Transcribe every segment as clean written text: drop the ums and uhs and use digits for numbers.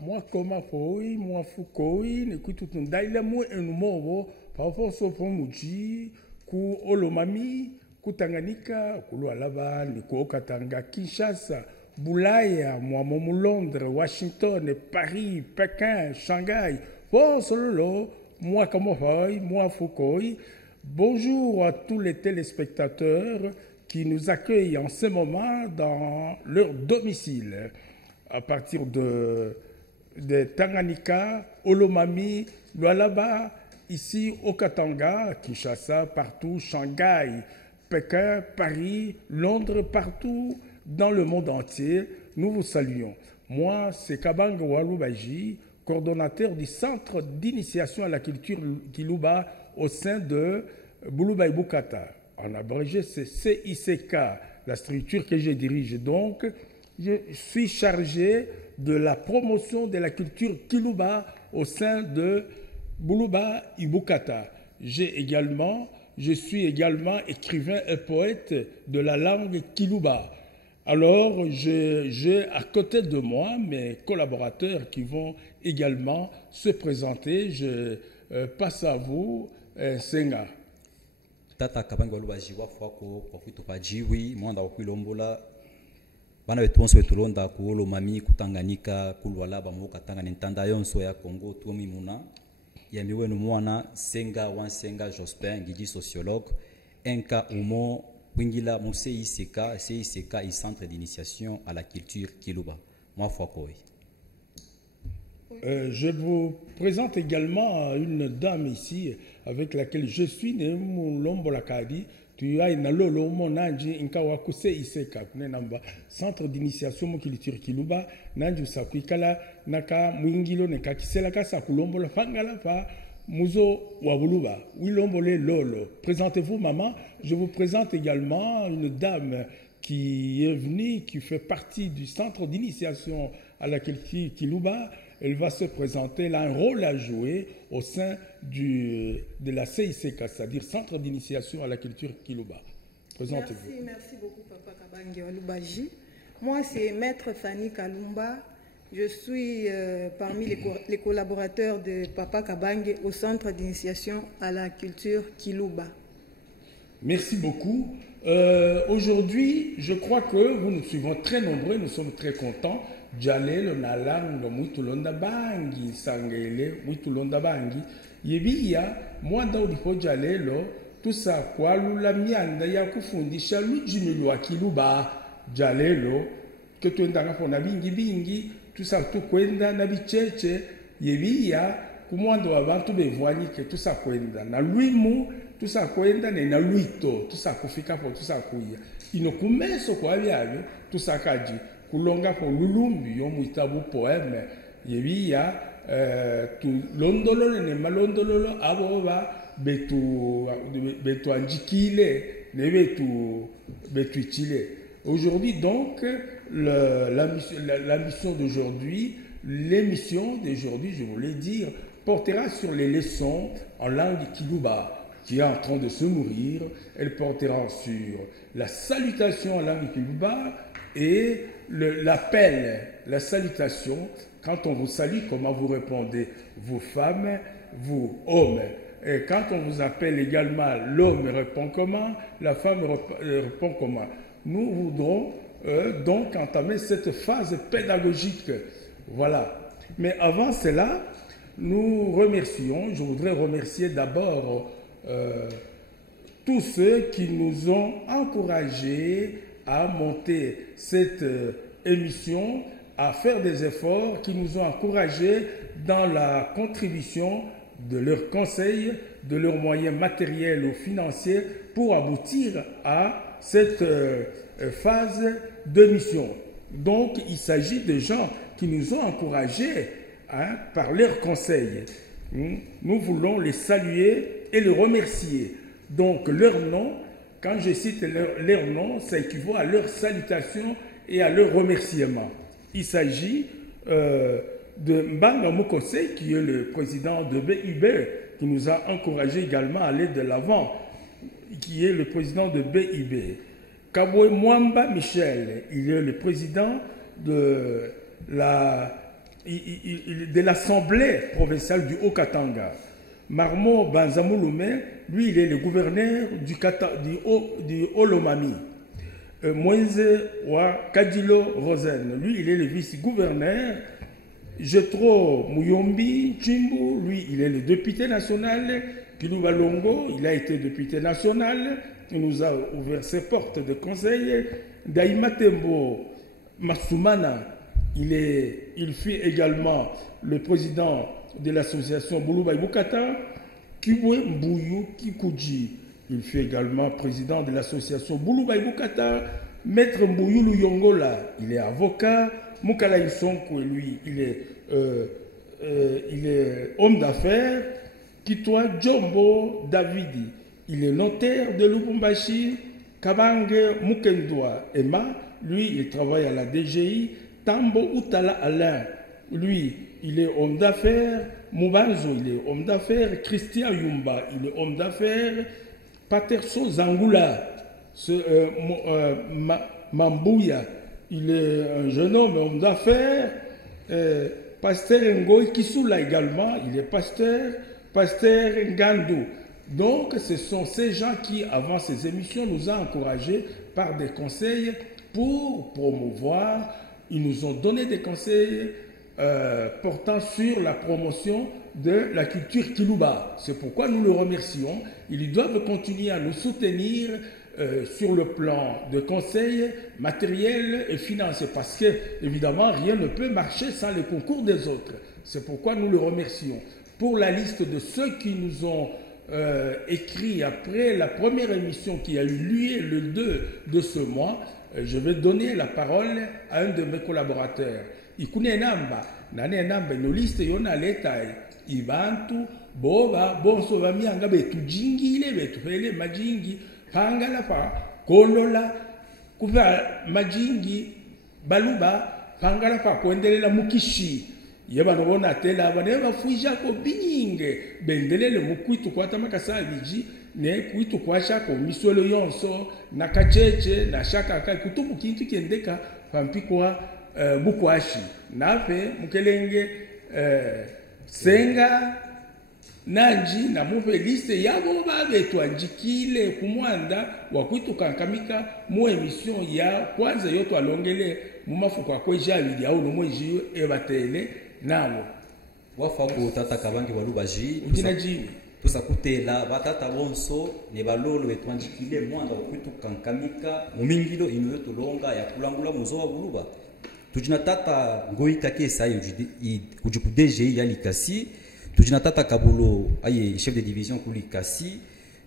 Moi comme foi, moi fukoi, ne kutu ndaila mu enumovo, pafo sofo muji, ku olomami, ku Tanganyika, ku Lualaba, ni ku Okatanga, Kinshasa, Boulaya, moi momu Londres, Washington, Paris, Pékin, Shanghai, bon solo, moi comme foi, moi fukoi. Bonjour à tous les téléspectateurs qui nous accueillent en ce moment dans leur domicile. À partir de Tanganyika, Olomami, Lualaba, ici au Katanga, Kinshasa, partout, Shanghai, Pékin, Paris, Londres, partout dans le monde entier, nous vous saluons. Moi, c'est Kabang Walubaji, coordonnateur du Centre d'initiation à la culture Kiluba au sein de Bulubaï Bukata. En abrégé, c'est CICK, la structure que je dirige donc. Je suis chargé de la promotion de la culture Kiluba au sein de Buluba Ibukata. Je suis également écrivain et poète de la langue Kiluba. Alors, j'ai à côté de moi mes collaborateurs qui vont également se présenter. Je passe à vous, Senga. Tata Kabanga Walubaji wafwako kwa kutupajiwi mwanda wakwilombola bana betu bonso betulonda ku Olomami ku Tanganyika ku Lualaba mu Katanga ntanda yonso ya Congo tuomi muna ya miwenu mwana Senga Wansenga Jospin ngiji sociologue enka umo wingila mu CICK i centre d'initiation à la culture Kiluba moi fwako. Je vous présente également une dame ici avec laquelle je suis né Mulombolakadi. Tu as une lolo monanji inkawaku CICK kunenamba centre d'initiation mo culture Kiluba nanju sakuikala naka mwingilo neka kiselaka sakulombola fangala fa muzo wabuluba wilombole lolo. Présentez-vous maman. Je vous présente également une dame qui est venue, qui fait partie du centre d'initiation à la culture Kiluba. Elle va se présenter, elle a un rôle à jouer au sein de la CICK, c'est-à-dire Centre d'initiation à la culture Kiluba. Présentez-vous. Merci beaucoup, Papa Kabanga Walubaji. Moi, c'est Maître Fanny Kalumba. Je suis parmi les collaborateurs de Papa Kabanga au Centre d'initiation à la culture Kiluba. Merci beaucoup. Aujourd'hui, je crois que vous nous suivons très nombreux, nous sommes très contents. Jalelo na lango mwitulonda bangi sangele mwitulonda bangi yebiya mwanda ulipo jalelo tusa kwalula mianda ya kufundisha lujimi lwa Kiluba jalelo ke tuendanga pona bingi tusa tukwenda na bicheche yebiya kumwanda wa bantu bevwanyike tusa kwenda na lwimu tusa kwenda na lwito tusa kufika po tusa kuya inokumeso kwa byabyo tusa kaji kulonga po lulumbi yo muitabu poeme yebiya tu londololo ne malondololo aboba betu anjikile ne betu itile. Aujourd'hui donc la mission d'aujourd'hui, l'émission d'aujourd'hui, je voulais dire, portera sur les leçons en langue Kiluba qui est en train de se mourir. Elle portera sur la salutation en langue Kiluba et l'appel, la salutation. Quand on vous salue, comment vous répondez? Vous femmes, vous hommes. Et quand on vous appelle également, l'homme répond comment? La femme répond comment? Nous voudrons donc entamer cette phase pédagogique. Voilà. Mais avant cela, nous remercions, je voudrais remercier d'abord tous ceux qui nous ont encouragés à monter cette émission, à faire des efforts, qui nous ont encouragés dans la contribution de leurs conseils, de leurs moyens matériels ou financiers pour aboutir à cette phase de mission. Donc, il s'agit de gens qui nous ont encouragés par leurs conseils. Nous voulons les saluer et les remercier. Donc, leur nom, quand je cite leur nom, ça équivaut à leur salutation et à leur remerciement. Il s'agit de Mbanga Mokose, qui est le président de BIB, qui nous a encouragés également à aller de l'avant, qui est le président de BIB. Kabwe Mwamba Michel, il est le président de l'Assemblée provinciale du Haut-Katanga. Marmo Banzamouloumé, lui, il est le gouverneur du Haut-Lomami. Moïse Wa Kadilo Rosen, lui, il est le vice-gouverneur. Jetro Muyombi Chimbu, lui, il est le député national. Kilouba Longo, il a été député national. Il nous a ouvert ses portes de conseil. Daïma Tembo Massoumana, il fut également le président de l'association Boulouba Ibukata. Kibwe Mbouyou Kikuji, il fut également président de l'association Boulouba Ibukata. Maître Mbouyou Luyongola, il est avocat. Moukala Isonko, lui, il est homme d'affaires. Kitwa Jombo Davidi, il est notaire de Lubumbashi. Kabange Mukendwa Emma, lui, il travaille à la DGI. Tambo Utala Alain, lui, il est homme d'affaires. Moubanzo, il est homme d'affaires. Christian Yumba, il est homme d'affaires. Paterso Zangula, Mambouya, il est un jeune homme d'affaires. Pasteur Ngoy Kisula également, il est pasteur. Pasteur Ngandou. Donc, ce sont ces gens qui, avant ces émissions, nous ont encouragés par des conseils pour promouvoir. Ils nous ont donné des conseils portant sur la promotion de la culture Kilouba. C'est pourquoi nous le remercions. Ils doivent continuer à nous soutenir sur le plan de conseils matériels et financiers, parce que, évidemment, rien ne peut marcher sans le concours des autres. C'est pourquoi nous le remercions. Pour la liste de ceux qui nous ont écrit après la première émission qui a eu lieu le 2 de ce mois, je vais donner la parole à un de mes collaborateurs. Ikune namba, nane namba, no liste yona letai, ibantu, boba, bonso vamianga betu jingile, betu hele majingi, pangala pa, kolola, kuva majingi, baluba, pangala pa, kuendelela mukishi. Yeba nobona tela baneba fuija ko binyinge bendelele mukwitu kwa tamakasa biji ne kwitu kwa shako misolo yonso na kacheche na shaka kai kutubu kintu kiendeka pampikwa bukwashi nafe mukelenge senga nanji na muve liste yabo babetu anjikile kumwanda wa kwitu kankamika mu emission ya kwanza yoto alongele mu mafuko akweja abili au no mweji ebatele nawo wafako tata kabangi walubaji tusakutela batata bonso ne balolo etwanjikile mwanda okwitu kankamika mumingilo ino yotolonga ya kulangula muzo wa buluba tujina tata ngoika kesa ujuku DGI ya likasi tujina tata kabulo aye chef de division kulikasi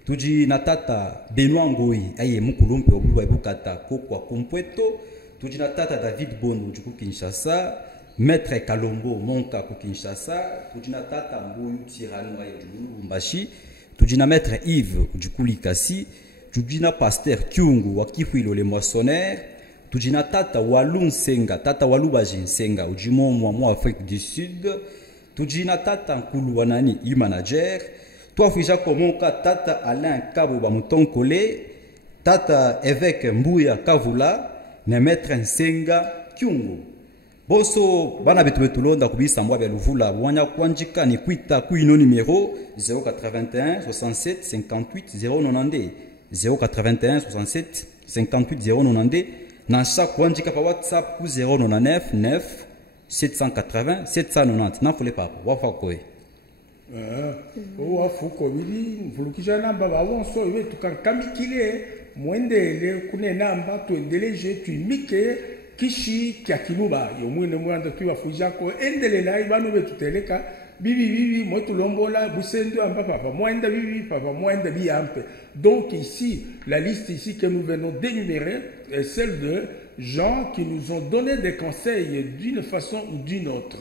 tujina tata Benoît Ngoi aye mukulumpe wa buluba ibukata kokwa kumpweto tujina tata David Bono ujuku Kinshasa Maître Kalombo Monka ku Kinshasa, tujina tata Mbuyu Tiralunga ya Lubumbashi, tujina Maître Yves Ujukulikasi, tujina Pasteur Kyungu wa Kifuilo le Moissonneur, tujina tata Walun Senga, tata Walubaji Nsenga ujimo mwa Afrique du Sud, tujina tata Nkulu wanani manager, tuafija komonka tata Alain Kabuba Mutonkole, tata évêque Mbuya Kavula, ne Maître Nsenga Kyungu. Bonso bana betu londa kubisa mbwa bya luvula bwanya kwanjika ni kwita kuino numéro 081 67 58 090 081 67 58 090 na sa kwanjika pa WhatsApp ku 099 9 780 790 na fule papa wafa koe wafuko bili mvulukisha namba bawonso iwe tukankamikile mwendele kune namba tuendeleje tuimike kishi kya kiluba yomwene mwanda tuwa fujako endelela ibanu betuteleka bibi moto lombola busendo amba papa mwenda bibi papa mwenda biampe. Donc ici la liste ici que nous venons d'énumérer est celle de gens qui nous ont donné des conseils d'une façon ou d'une autre.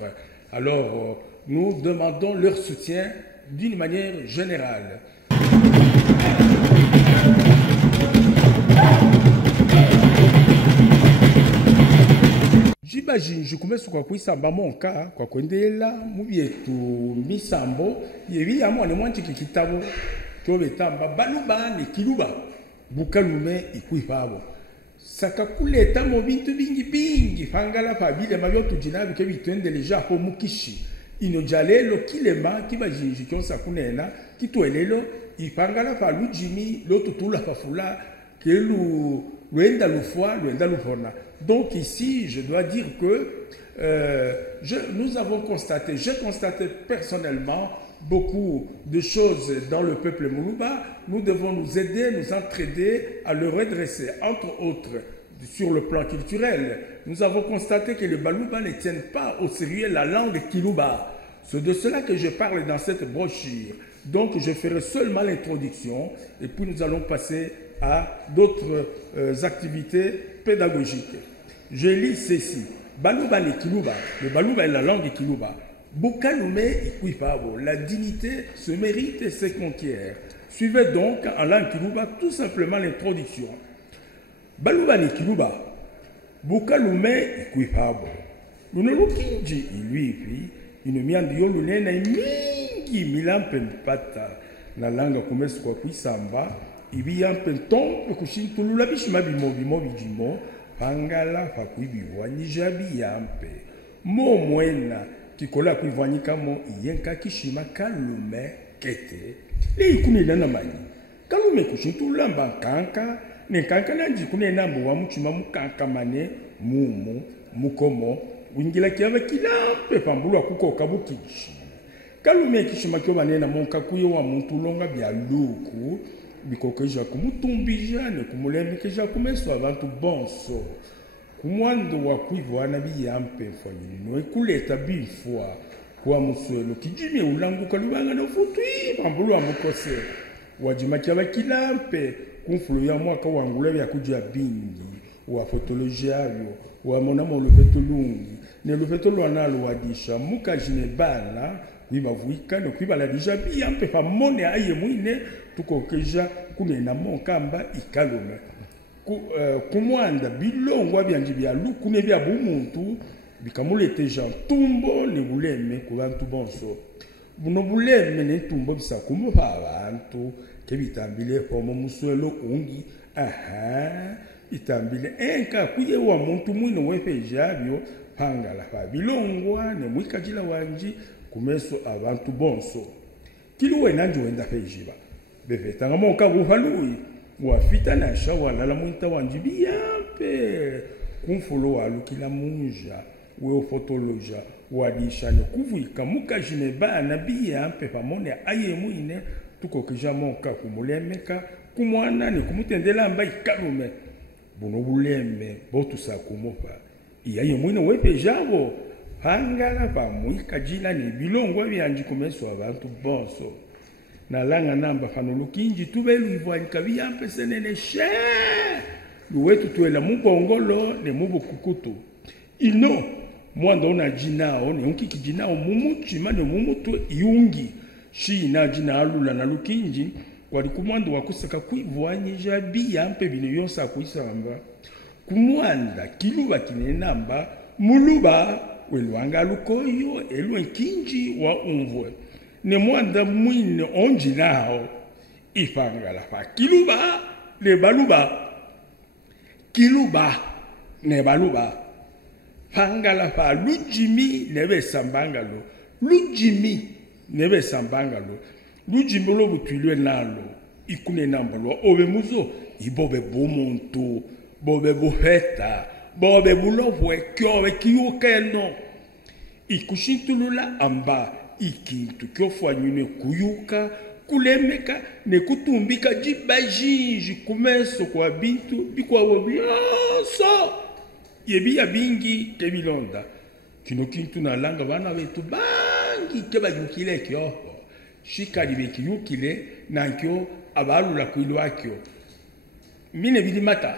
Alors nous demandons leur soutien d'une manière générale. Jibajinji kumesu kwa kuisamba monka kwa kwendela mubietu misambo yebi ya mwana mwanchi kikitabo kyo betamba baluba ne kiluba bukalume ikuifabo saka kuleta mo bintu bingi fangala fabile mabyo tujinabi ke bitwendele japo mukishi ino jalelo kilema kibajinji kyonsa kunena kitwelelo ifangala fa lujimi lotutula fafula kelu Luenda Lufwa, Luenda Lufona. Donc ici, je dois dire que nous avons constaté, j'ai constaté personnellement beaucoup de choses dans le peuple Moulouba. Nous devons nous aider, nous entraider à le redresser. Entre autres, sur le plan culturel, nous avons constaté que les Balouba ne tiennent pas au sérieux la langue Kilouba. C'est de cela que je parle dans cette brochure. Donc je ferai seulement l'introduction et puis nous allons passer à d'autres activités pédagogiques. Je lis ceci. Balouba le Kilouba. Le Balouba est la langue Kilouba. Bukalume ikuifabo. La dignité se mérite et se conquiert. Suivez donc en langue Kilouba tout simplement l'introduction. Balouba le Kilouba. Bukalume ikuifabo. Lunelukinji iluifi. Inumiandi yolunena mingi milampe mpata. Na langa kumesu kwa kuisamba. Ibi yampe ntombe kushintulula bishima bimo bijimo pangala fakuibiwani jabi yampe mo mwena kikola kuivanyika mo iyenka kishima kalume kete le ikunina na mani kalume kushintulula mbankanka nenkanka nanji kunena mbo wa muchima mukanka mane mumu mukomo wingila kiaba kilampe pambulwa kukoka bukishi kalume kishima kyo banena monka kuyo wa muntu longa bya luku bikokeja kumutumbija ne kumulembekeja kumeso abantu bonso kumwando wa kuivwana biyampe mfanyini no ekuleta bifwa kwa muswelo kijime ulanguka lubanga no futui pambulu amukose wajima kyaba kilampe kumfulu ya mwaka wangula bya kuja bingi wa fotologia yo wa monamo lufeto lungi ne lufeto lwanalo wadisha muka jine bala wibavuika no kwibala dija biyampe pa mone aye mwine tukokeja kunena monkamba ikalume kumwanda bilongwa byanji bya luku ne bya bumuntu bikamuleteja ntumbo ne buleme ku bantu bonso buno buleme ne ntumbo bisakumuha abantu kebitambile homo muswelo ungi itambile enka kuye wa muntu mwino wepeja byo pangala fa bilongwa ne mwikajila wanji kumeso abantu bonso kiluwe nanjo wenda pejiba befetanga monka buhalui wafita na shawa la mwinta wanjibi yampe kumfulo walukila munja we fotoloja wadisha ne kuvuika muka jine bana biyampe pamone aye mwine tukokija monka kumulemeka kumwana ne kumutendela mba ikalume buno buleme botusa kumopa iyaye mwine wepe jabo hangala pamwika jila ne bilongwa byanji kumeso abantu bonso na langa namba fanulukinji tubelu ivwanika biyampe senene she luwetu tuela mubongolo ne mubukukutu ino mwanda ona jinao ne unkiki jinao mumuchima ne mumutu iungi shi na jina alula na lukinji kwa kumwanda wakusaka kuivwanyija biyampe bino yonsa kuisamba kumwanda kiluba kinenamba muluba welwanga lukoyo elwenkinji wa umvwe ne mwanda mwine onji nao ifangala fa kiluba ne baluba kiluba ne baluba fangala fa lujimi nebe sambangalo lujimi nebe sambangalo lujimi lo butwilwe nalo ikune nambalo obe muzo ibobe bomuntu bobe buheta bobe bulovwe kyobe kiyukeno ikushintulula amba ikintu kyofanyune kuyuka kulemeka ne kutumbika jibajinji kumeso kwa bintu bikwawo byoso yebi ya bingi kebilonda kino kintu na langa bana betu bangi ke bayukile kyo shikali bekiyukile nankyo abalula kuilwakyo mine bilimata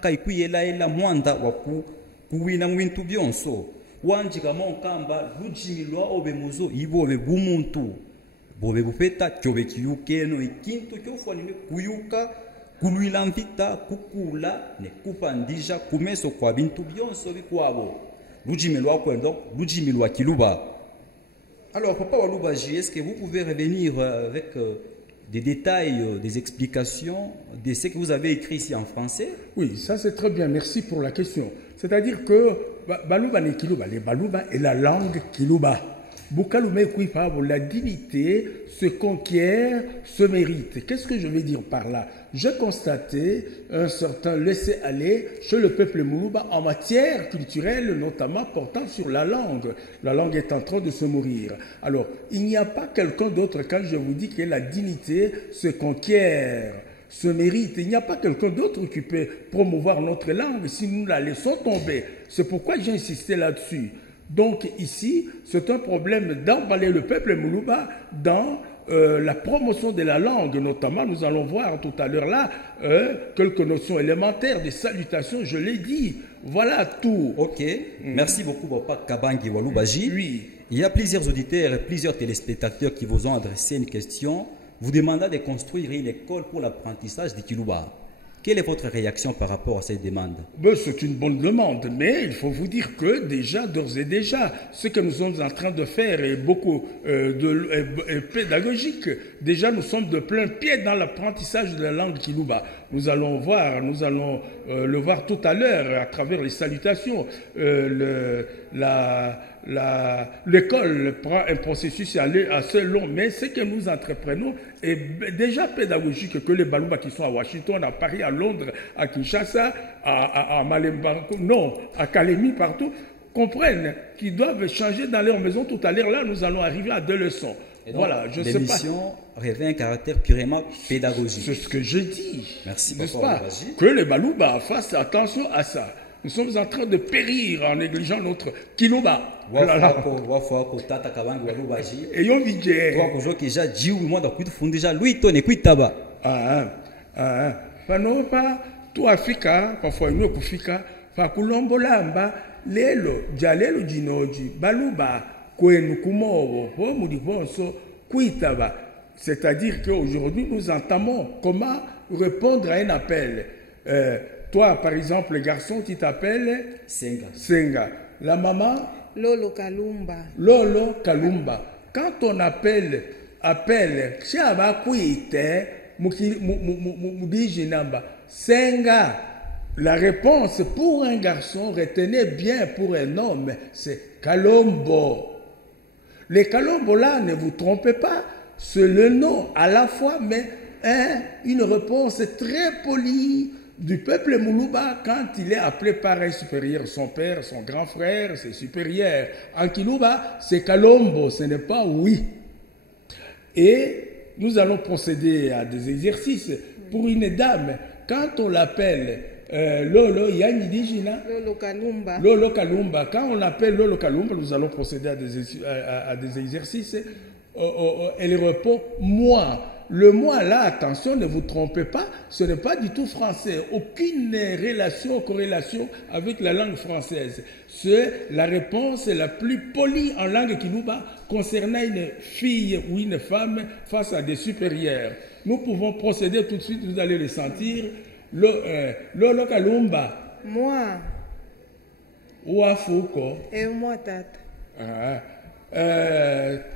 kaikuyelaela mwanda wa kuwina mwintu byonso wanjika monkamba lujimilwa obe muzo ibobe bumuntu bobe bupeta kyobe kiyukeno ikintu kyofwanime kuyuka kulwila mvita kukula ne kupandija kumeso kwa bintu byonso bikwabo lujimilwa kwendo lujimilwa kiluba. Alors papa Walubaji, est-ce que vous pouvez revenir avec des détails, des explications de ce que vous avez écrit ici en français? Oui, ça c'est très bien, merci pour la question. C'est-à-dire que Baluba ne Kiluba, les Baluba est la langue Kiluba. Bukalume Kuipabo, la dignité se conquiert, se mérite. Qu'est-ce que je veux dire par là? J'ai constaté un certain laisser-aller chez le peuple Moulouba en matière culturelle, notamment portant sur la langue. La langue est en train de se mourir. Alors, il n'y a pas quelqu'un d'autre quand je vous dis que la dignité se conquiert, se mérite. Il n'y a pas quelqu'un d'autre qui peut promouvoir notre langue si nous la laissons tomber. C'est pourquoi j'ai insisté là-dessus. Donc ici, c'est un problème d'emballer le peuple Moulouba dans la promotion de la langue, notamment, nous allons voir tout à l'heure là, quelques notions élémentaires des salutations, je l'ai dit, voilà tout. Ok, merci beaucoup Papa Kabangi Walubaji. Oui. Il y a plusieurs auditeurs et plusieurs téléspectateurs qui vous ont adressé une question, vous demandant de construire une école pour l'apprentissage du Kiluba. Quelle est votre réaction par rapport à cette demande? Ben, c'est une bonne demande, mais il faut vous dire que déjà, d'ores et déjà, ce que nous sommes en train de faire est beaucoup pédagogique. Déjà, nous sommes de plein pied dans l'apprentissage de la langue Kiluba. Nous allons le voir tout à l'heure à travers les salutations. L'école prend un processus assez long, mais ce que nous entreprenons est déjà pédagogique que les Baluba qui sont à Washington, à Paris, à Londres, à Kinshasa, à Malembanko, non, à Kalemi, partout, comprennent qu'ils doivent changer dans leur maison. Tout à l'heure, là, nous allons arriver à 2 leçons. Donc, voilà, je sais pas. L'émission revêt un caractère purement pédagogique. C'est ce que j'ai dit. Merci, n'est-ce Papa pas? Walubaji. Que les Baluba fassent attention à ça. Nous sommes en train de périr en négligeant notre Kiluba. Wafako tata Kabangi Walubaji. Ayons vidé. Wakujokeja jiu mwanda kuitufundisha luito ne kuitaba. Panopa tu Afrika parfois nous kufika fa kulombolamba lelo jalelo jinoji baluba kwenu kumobo ho mudibonso kuitaba. C'est-à-dire qu'aujourd'hui nous entamons comment répondre à un appel. Toi, par exemple, le garçon qui t'appelle Senga. La maman Lolo Kalumba. Lolo Kalumba. Quand on appelle, Chaba Kuite, Mudijinamba, Senga. La réponse pour un garçon, retenez bien pour un homme, c'est Kalombo. Les Kalombo là, ne vous trompez pas, c'est le nom à la fois, mais une réponse très polie du peuple Moulouba quand il est appelé par un supérieur, son père, son grand frère, ses supérieurs. En Kilouba, c'est Kalombo, ce n'est pas oui. Et nous allons procéder à des exercices pour une dame. Quand on l'appelle Lolo Yanidijina, Lolo Kalumba. Lolo Kalumba, quand on l'appelle Lolo Kalumba, nous allons procéder à des exercices. Elle répond moi. Le moi là, attention, ne vous trompez pas, ce n'est pas du tout français. Aucune corrélation avec la langue française. C'est la réponse la plus polie en langue Kiluba concernant une fille ou une femme face à des supérieurs. Nous pouvons procéder tout de suite, vous allez le sentir. Lolo Kalumba. Moi. Ouafouko. Et moi, tata.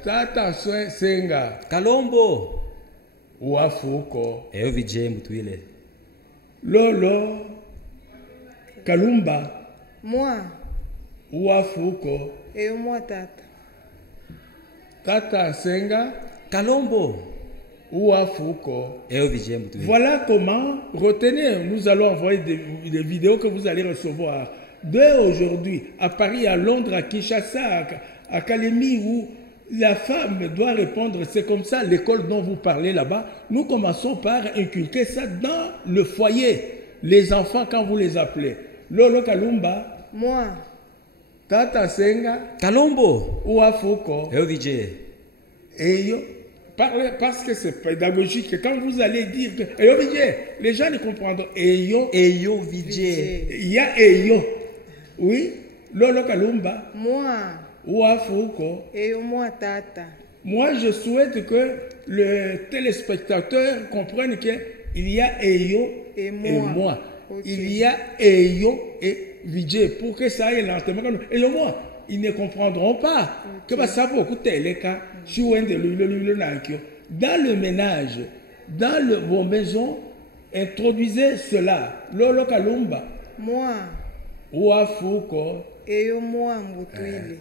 Tata Senga. Kalombo. Ouafouko. Et Vijay Mutwile. Lolo Kalumba. Moi. Ouafouko. Et moi, tata. Tata Senga. Kalombo. Ouafouko. Et Vijay Mutwile. Voilà comment, retenez, nous allons envoyer des vidéos que vous allez recevoir. Dès aujourd'hui, à Paris, à Londres, à Kinshasa, à Kalemi ou La femme doit répondre, c'est comme ça l'école dont vous parlez là-bas. Nous commençons par inculquer ça dans le foyer. Les enfants, quand vous les appelez. Lolo Kalumba, Moi, Tata Senga, Kalombo. Ouafoko, Eyo VJ. Eyo. Parlez, parce que c'est pédagogique. Quand vous allez dire que Eyo Vidje, les gens ne comprendront. Eyo, Eyo VJ. il y a Eyo. Oui, Lolo Kalumba, moi, Ouafoko. et moi tata. Moi, je souhaite que le téléspectateur comprenne qu'il y a Eyo Et et moi. moi. Ok. Il y a Eyo et Vidje pour que ça aille lentement. Et le moi, ils ne comprendront pas que ça vaut écouter les cas. Dans le ménage, dans vos maisons, introduisez cela. Lolo Kalumba, Moi, Ouafouko, et moi Mbutwile.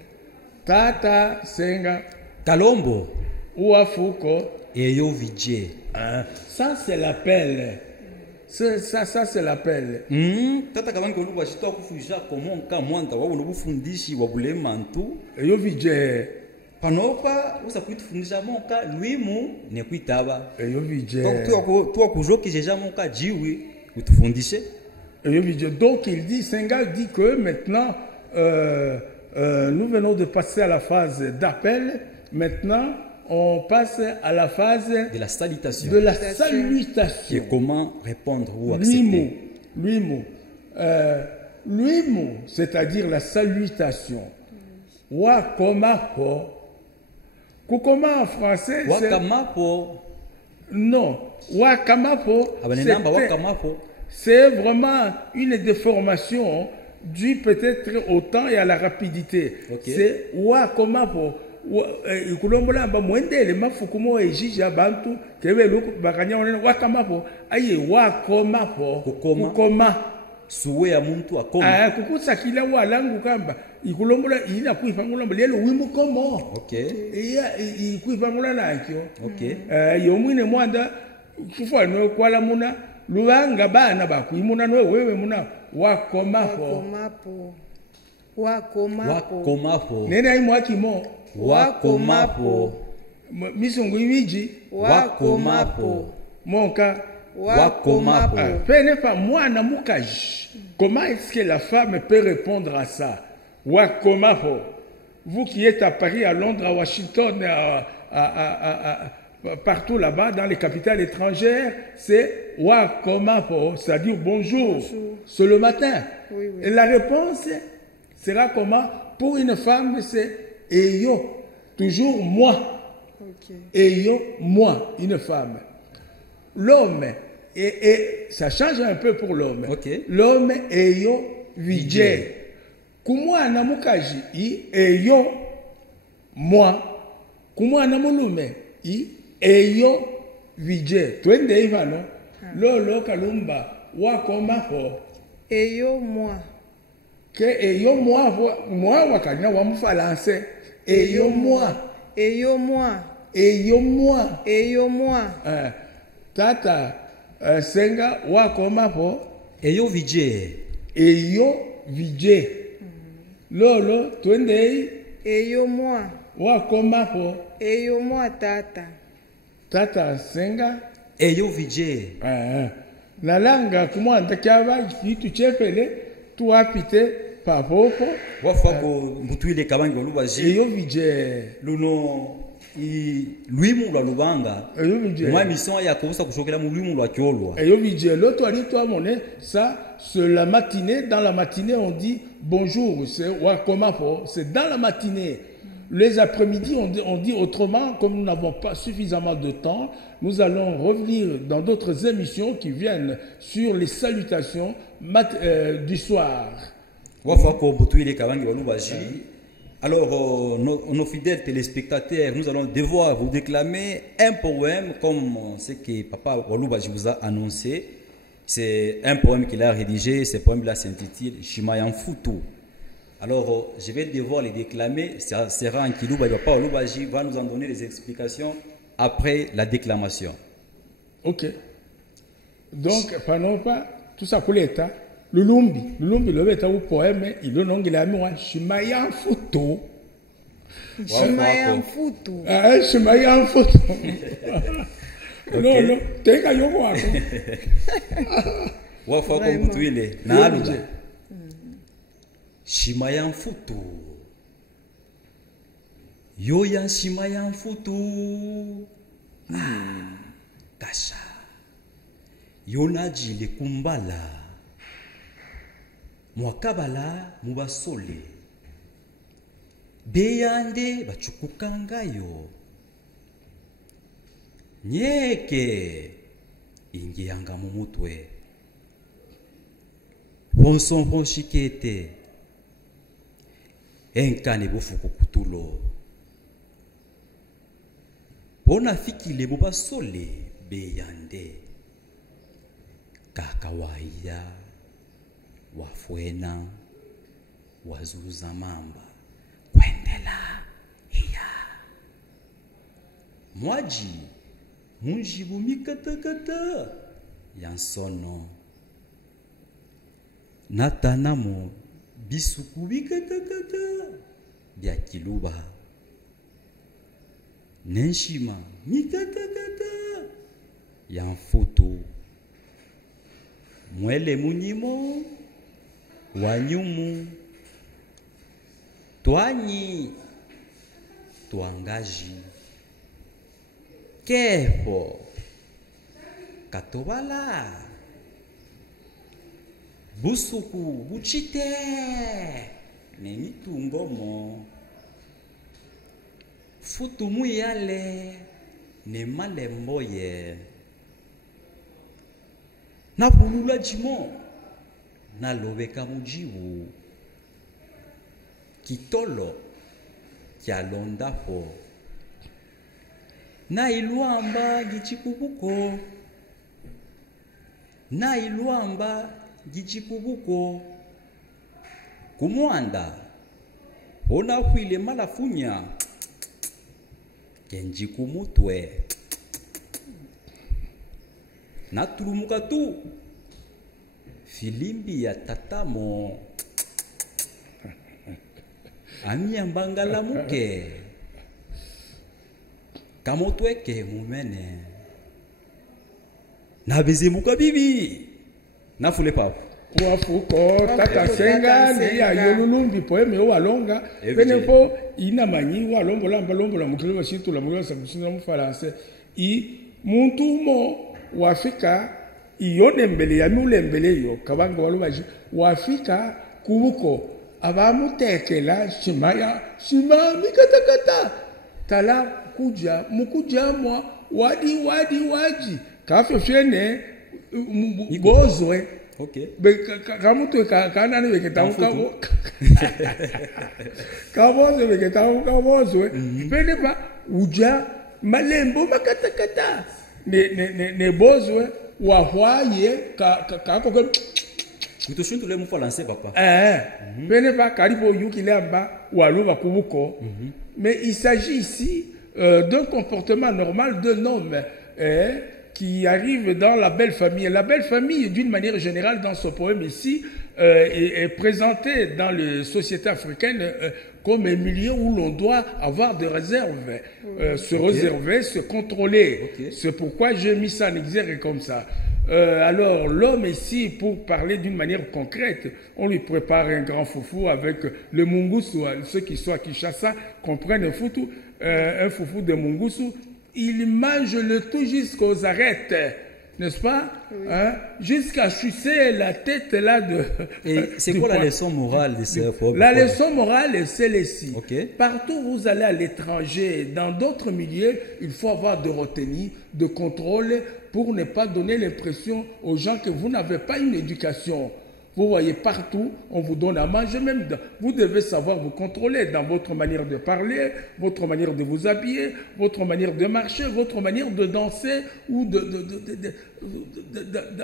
Tata Senga, Kalombo. Ouafouko. Eyo VJ. Hein? Ça, c'est l'appel. Ça c'est l'appel. Tata Kabange Olubaji to kufuja comment ka mwanda wa ulubufundishi wa bulema ntu. Eyo Vidje. Panopa usa kuitufundisha monka luimu ne kuitaba. Eyo Vidje. Donc toi kujoki déjà monka jiwi utufundishe. Eyo Vidje. Donc il dit, Senga dit que maintenant nous venons de passer à la phase d'appel. Maintenant on passe à la phase De la salutation. de la Et salutation. comment répondre ou accepter. Luimo, c'est-à-dire la salutation. Wakomako. Kukoma en français, c'est... Wakamapo. Non. Wakamapo, Abanenamba wakamapo. c'est vraiment une déformation due peut-être au temps et à la rapidité. Ok. C'est Wakomako. Ikulombola mba mwendele mafukumo ejija bantu kebe luku bakanya onena wakamapo aye wakomapo Kukoma. Suwe ya muntu akoma. kukusakila walangu kamba ikulombola ina kuifangula lelo wimu komo Okay. iya ikuifangula nakyo Okay. yomwine mwanda kufano kwala muna lubanga bana bakuimuna no wewe muna wakomapo Wakomapo. Wakomapo. Wakomapo. nena imwakimo Wakomapo. misungu imiji Wakomapo. monka Wakomapo. Penefa mwana mukaji. Comment est-ce que la femme peut répondre à ça? Wakomapo. Vous qui êtes à Paris, à Londres, à Washington, partout là-bas, dans les capitales étrangères, c'est Wakomapo, c'est-à-dire bonjour. C'est le matin. Oui, oui. Et la réponse sera comment? Pour une femme, c'est Eyo. Toujours moi. Ok. Ayons moi, une femme. L'homme, et ça change un peu pour l'homme. Ok. L'homme ayons vidje. Kumwa namukaji, ayons moi. Kumwa namulume, ayons vidje. Twende ivano. Lolo kalumba, wakoma ho. Et yo moi. Que ayons moi wakanya wamufalance. Ayons moi. Et yo moi. Ayons moi. Et yo moi. Tata Senga wakomapo Eyo VJ. eyo vidje. Lolo twendei Et yo moi. wakomapo Et yo moi tata. Tata Senga Eyo VJ. nalanga kumwanda kyaba kitu chepele tuapite papopo Wafa ko mutwile Kabange Olubaji. eyo vidje. Luno luimu lwa lubanga. Eyo vidje. Mwa mission ya kubusa kushokela mu luimu lwa kyolwa. Eyo vidje. L'autre ali toi monnaie ça c'est la matinée. Dans la matinée on dit bonjour, c'est wakomapo, c'est dans la matinée. Les après-midi on dit autrement, comme nous n'avons pas suffisamment de temps, nous allons revenir dans d'autres émissions qui viennent sur les salutations du soir. Wafa ko mutwile Kabange Olubaji. Alors, nos fidèles téléspectateurs, nous allons devoir vous déclamer un poème comme ce que Papa Olubaji vous a annoncé. C'est un poème qu'il a rédigé. Ce poème-là s'intitule Shimayan Futu. Alors, je vais devoir les déclamer. Ça sera en Kilouba. Papa Olubaji va nous en donner des explications après la déclamation. Ok. Donc, pendant pas tout ça pour l'État. Lulumbi le beta ou poème, il le nom de la moi, Shimayan Futu. Nshima ya mfutu. Nshima ya mfutu. Non, teka yoko wako. Wafa kwa mtu ile na aluja. Shima ya mfutu. Yo ya shima ya mfutu. Kasha. Yo najile kumbala. Mwakabala mubasole. Beyande bachukukangayo. Nyeke ingiyanga mu mutwe. Bonson bonshikete. Enkane bofuku kutulo. Bona fikile bobasole beyande. Kakawaya wafwena wazuza mamba kwendela iya mwaji munjibu mikatakata yansono natanamo bisuku bikatakata bya kiluba nenshima mikatakata yanfutu mwele munyimo wanyumu twanyi twangaji kepo katobala busuku buchite nenitungomo futu muyale ne malemboye na bulula jimo na lobeka mujibu kitolo kyalonda po na iluamba gichikubuko na iluamba gichikubuko kumwanda ona kwile malafunya kenji kumutwe na turumuka tu filimbi ya tatamo amyambangala muke kamotweke mumene na bizimuka bibi na fule papo wafuko tata senga ni ya yolulumbi poeme walonga penepo ina manyi walombola mbalombola mukilo bashitu la mukilo sakusina mu français I muntu mo wafika iyone mbele ya mule mbele yo kabanga walubaji wafika kubuko abamutekela shimaya shima mikatakata tala kuja mukujamwa waji kafe fene bozwe okay kamutu kanani weketamu kabozwe weketamu kabozwe pene ba uja malembo makatakata ne bozwe wahwaye kako kutoshuntu le mfalanse papa pene ba karibo yukilamba waluba kubuko mais il s'agit ici d'un comportement normal d'un homme qui arrive dans la belle famille. La belle famille, d'une manière générale, dans ce poème ici, est présentée dans les sociétés africaines comme un milieu où l'on doit avoir des réserves, se réserver, se contrôler. C'est pourquoi j'ai mis ça en exergue comme ça. Alors, l'homme ici, pour parler d'une manière concrète, on lui prépare un grand foufou avec le mungusu. Ceux qui sont à Kinshasa comprennent un foufou de mungusu. Il mange le tout jusqu'aux arêtes, n'est-ce pas? Hein? Jusqu'à chuser la tête là de... Et c'est quoi la leçon morale de ce poème? La leçon morale, c'est celle-ci. Partout où vous allez à l'étranger, dans d'autres milieux, il faut avoir de retenue, de contrôle pour ne pas donner l'impression aux gens que vous n'avez pas une éducation. Vous voyez partout, on vous donne à manger, même vous devez savoir vous contrôler dans votre manière de parler, votre manière de vous habiller, votre manière de marcher, votre manière de danser ou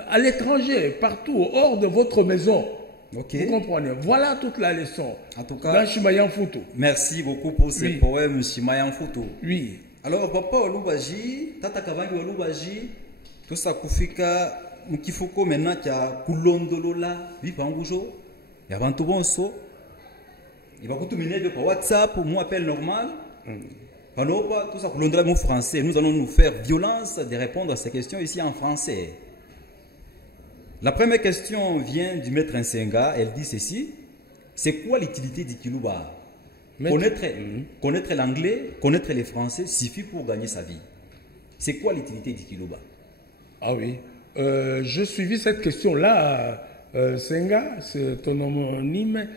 à l'étranger, partout, hors de votre maison. Vous comprenez? Voilà toute la leçon. En tout cas, dans Shimayan Futu. Merci beaucoup pour ce poème Shimayan Futu. Oui. Alors, papa Olubaji, Tata Kabangi Olubaji, tout ça kufika mkifuko maintenant kya kulondolola bipangujo ya bantu bonso Il va tout mener par WhatsApp, moi appel normal. Tout ça, mon français. Nous allons nous faire violence de répondre à ces questions ici en français. La première question vient du maître Nsenga. Elle dit ceci. C'est quoi l'utilité du Kiluba? Connaître l'anglais, connaître les français suffit pour gagner sa vie. C'est quoi l'utilité du Kiluba? Ah oui. Je suivis cette question-là. Senga, c'est ton homonyme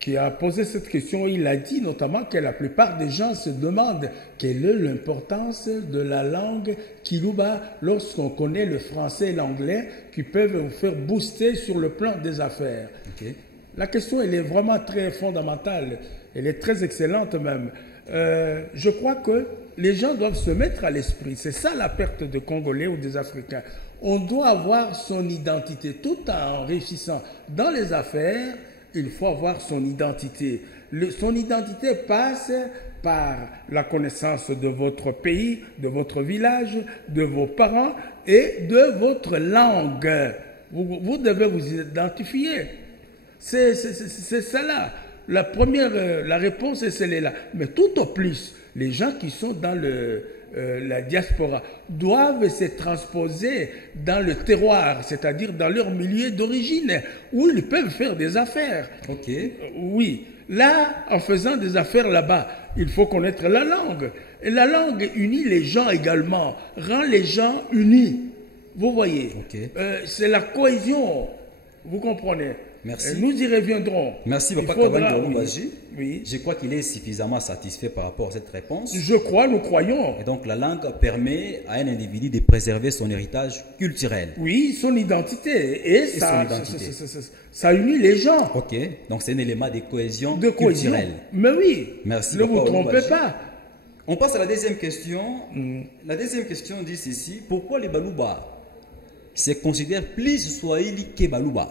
qui a posé cette question. Il a dit notamment que la plupart des gens se demandent quelle est l'importance de la langue Kiluba lorsqu'on connaît le français et l'anglais qui peuvent vous faire booster sur le plan des affaires. La question, elle est vraiment très fondamentale. Elle est très excellente même. Je crois que les gens doivent se mettre à l'esprit. C'est ça la perte de Congolais ou des Africains. On doit avoir son identité. Tout en réussissant dans les affaires, il faut avoir son identité. Son identité passe par la connaissance de votre pays, de votre village, de vos parents et de votre langue. Vous devez vous identifier. C'est ça là. La première, la réponse est celle-là. Mais tout au plus, les gens qui sont dans la diaspora doivent se transposer dans le terroir, c'est-à-dire dans leur milieu d'origine, où ils peuvent faire des affaires. Oui. Là, en faisant des affaires là-bas, il faut connaître la langue. Et la langue unit les gens également, rend les gens unis. Vous voyez, c'est la cohésion. Vous comprenez? Merci. Nous y reviendrons. Merci, Papa Kabangi Walubaji. Oui. Je crois qu'il est suffisamment satisfait par rapport à cette réponse. Je crois, nous croyons. Et donc, la langue permet à un individu de préserver son héritage culturel. Oui, son identité. Et ça unit les gens. Donc, c'est un élément de cohésion culturelle. Mais oui. Merci, ne vous trompez pas. On passe à la deuxième question. La deuxième question dit ceci. Pourquoi les Baluba se considèrent plus Swahili que Baluba?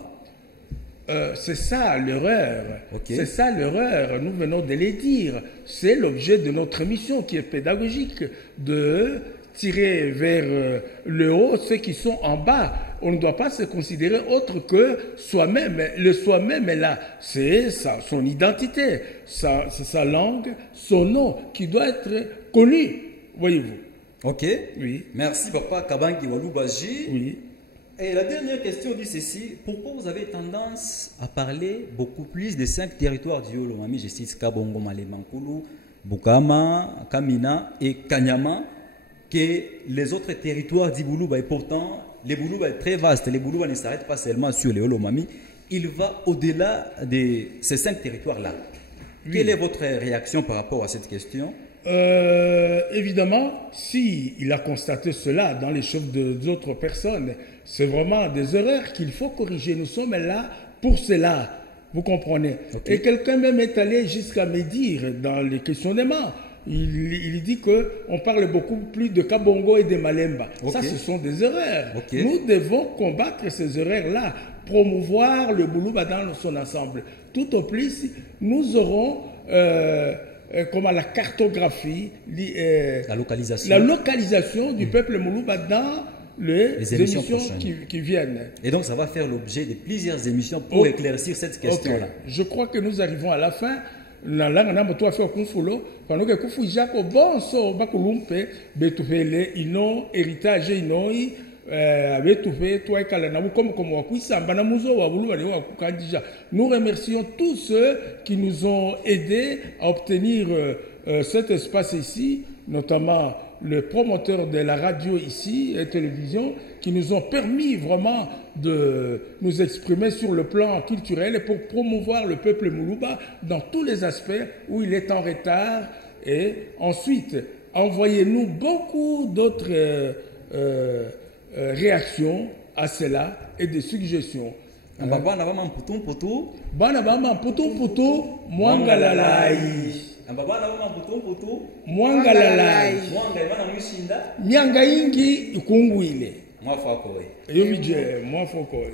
C'est ça l'erreur. C'est ça l'erreur. Nous venons de les dire. C'est l'objet de notre mission qui est pédagogique, de tirer vers le haut ceux qui sont en bas. On ne doit pas se considérer autre que soi-même. Le soi-même est là. C'est son identité, sa langue, son nom qui doit être connu. Voyez-vous. Oui. Merci, Papa Kabangi Walubaji. Oui. Et la dernière question dit ceci. Pourquoi vous avez tendance à parler beaucoup plus des 5 territoires du Olomami? Je cite Kabongo, Malemankulu, Bukama, Kamina et Kanyama, que les autres territoires d'Iboulouba. Et pourtant, les Boulouba est très vaste. Les Boulouba ne s'arrêtent pas seulement sur les Olomami. Il va au-delà de ces 5 territoires-là. Quelle est votre réaction par rapport à cette question? Évidemment, si il a constaté cela dans les chefs d'autres personnes, c'est vraiment des erreurs qu'il faut corriger. Nous sommes là pour cela. Vous comprenez? Et quelqu'un même est allé jusqu'à me dire dans les questionnements, il dit qu'on parle beaucoup plus de Kabongo et de Malemba. Ça, ce sont des erreurs. Nous devons combattre ces erreurs-là, promouvoir le Boulouba dans son ensemble. Tout au plus, nous aurons comment la cartographie, la localisation du peuple Moulouba dans les émissions qui viennent. Et donc ça va faire l'objet de plusieurs émissions pour éclaircir cette question-là. Je crois que nous arrivons à la fin. La langue n'a pas fait au Konfulo. Pendant que Konfu Jaco bon so bakulumpe betufele ino héritage ino betufe toi kalana comme wakuisamba na muzo wa bulu bale wa kukandija. Nous remercions tous ceux qui nous ont aidés à obtenir cet espace ici, notamment le promoteur de la radio ici et télévision, qui nous ont permis vraiment de nous exprimer sur le plan culturel et pour promouvoir le peuple Moulouba dans tous les aspects où il est en retard. Et ensuite, envoyez-nous beaucoup d'autres réactions à cela et des suggestions. Mwangalalai mianga ingi ikungwile iyo bije mwafokoye